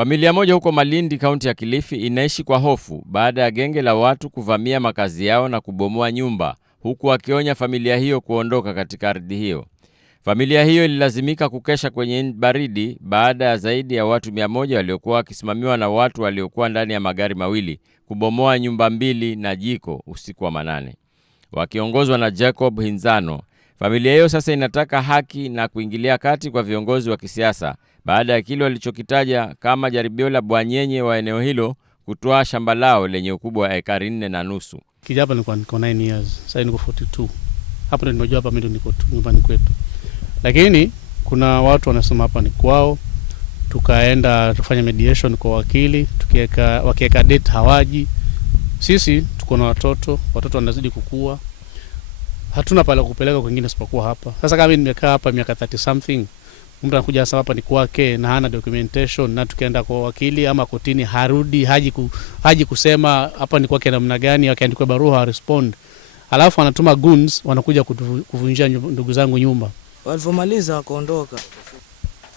Familia moja huko Malindi, kaunti ya Kilifi, inaishi kwa hofu baada ya genge la watu kuvamia makazi yao na kubomoa nyumba, huku wakionya familia hiyo kuondoka katika ardhi hiyo. Familia hiyo ililazimika kukesha kwenye baridi baada ya zaidi ya watu 100 waliokuwa wakisimamiwa na watu waliokuwa ndani ya magari mawili kubomoa nyumba 2 na jiko usiku wa manane. Wakiongozwa na Jacob Hinzano, familia hiyo sasa inataka haki na kuingilia kati kwa viongozi wa kisiasa baada ya kile walichokitaja kama jaribio la bwanyenye wa eneo hilo kutoa shamba lao lenye ukubwa wa ekari 4.5. Kijapa niko 9 years, sasa niko 42. Hapo ndio nimejua hapa mimi niko nyumbani kwetu. Lakini kuna watu wanasema hapa ni kwao. Tukaenda tufanya mediation kwa wakili, wakiweka date hawaji. Sisi tuko na watoto wanazidi kukua. Hatuna pale kupeleka kwingine isipokuwa hapa. Sasa kama mimi nimekaa hapa miaka 30 something, mtu anakuja sasa hapa ni kwake na hana documentation, na tukaenda kwa wakili ama kotini harudi haji kusema hapa ni kwake namna gani, akaandikwa barua respond. Alafu anatuma goons wanakuja kuvunjia ndugu zangu nyumba. Walipomaliza wakaondoka.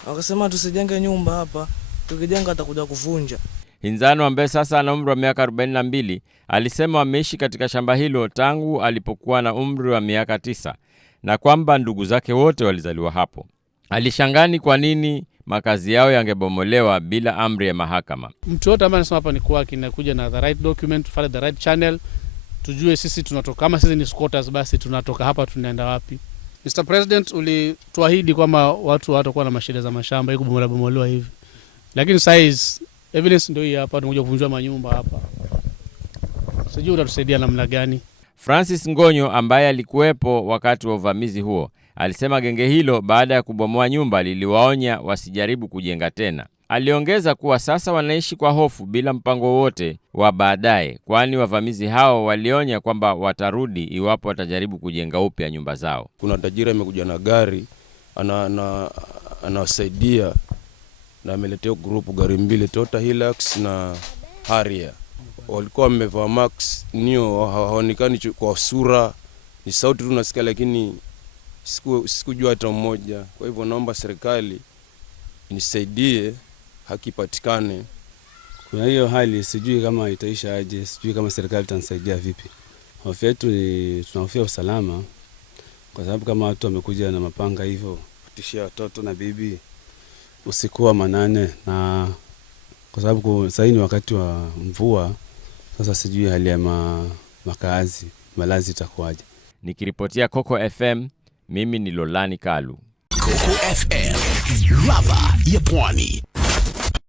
Wakasema tusijenge nyumba hapa, tukijenga atakuja kuvunja. Hinzano ambaye sasa ana umri wa miaka 42 alisema wameishi katika shamba hilo tangu alipokuwa na umri wa miaka 9 na kwamba ndugu zake wote walizaliwa hapo. Alishangani kwa nini makazi yao yangebomolewa bila amri ya mahakama. Mtu yote ambaye anasema hapa ni kwake na kuja na the right document, follow the right channel, tujue sisi tunatoka, kama sisi ni squatters basi tunatoka hapa tunaenda wapi. Mr. President, ulituahidi kwamba watu hawatakuwa na mashida za mashamba hiyo kubomolewa hivi. Lakini size evidence ndio hii hapa, tunakuja kuvunjwa manyumba hapa. Sijui utatusaidia namna gani. Francis Ngonyo ambaye alikuwepo wakati wa uvamizi huo alisema genge hilo baada ya kubomoa nyumba liliwaonya wasijaribu kujenga tena. Aliongeza kuwa sasa wanaishi kwa hofu bila mpango wote wa baadaye, kwani wavamizi hao walionya kwamba watarudi iwapo watajaribu kujenga upya nyumba zao. Kuna tajiri amekuja na gari anawasaidia na ameletea group gari 2, Toyota Hilux na Harrier. Walikuwa wamevaa Max nio, haonekani kwa sura, ni sauti tunasikia lakini sikujua hata mmoja. Kwa hivyo naomba serikali inisaidie, haki patikane. Kuna hiyo hali sijui kama itaisha aje, sijui kama serikali itanisaidia vipi. Hofu yetu ni tunahofia usalama, kwa sababu kama watu wamekuja na mapanga hivyo kutishia watoto na bibi usiku wa manane, na kwa sababu sasa ni wakati wa mvua, sasa sijui hali ya malazi itakuwaje. Nikiripotia Coco FM, mimi ni Lolani Kalu. Coco FM, ladha ya Pwani.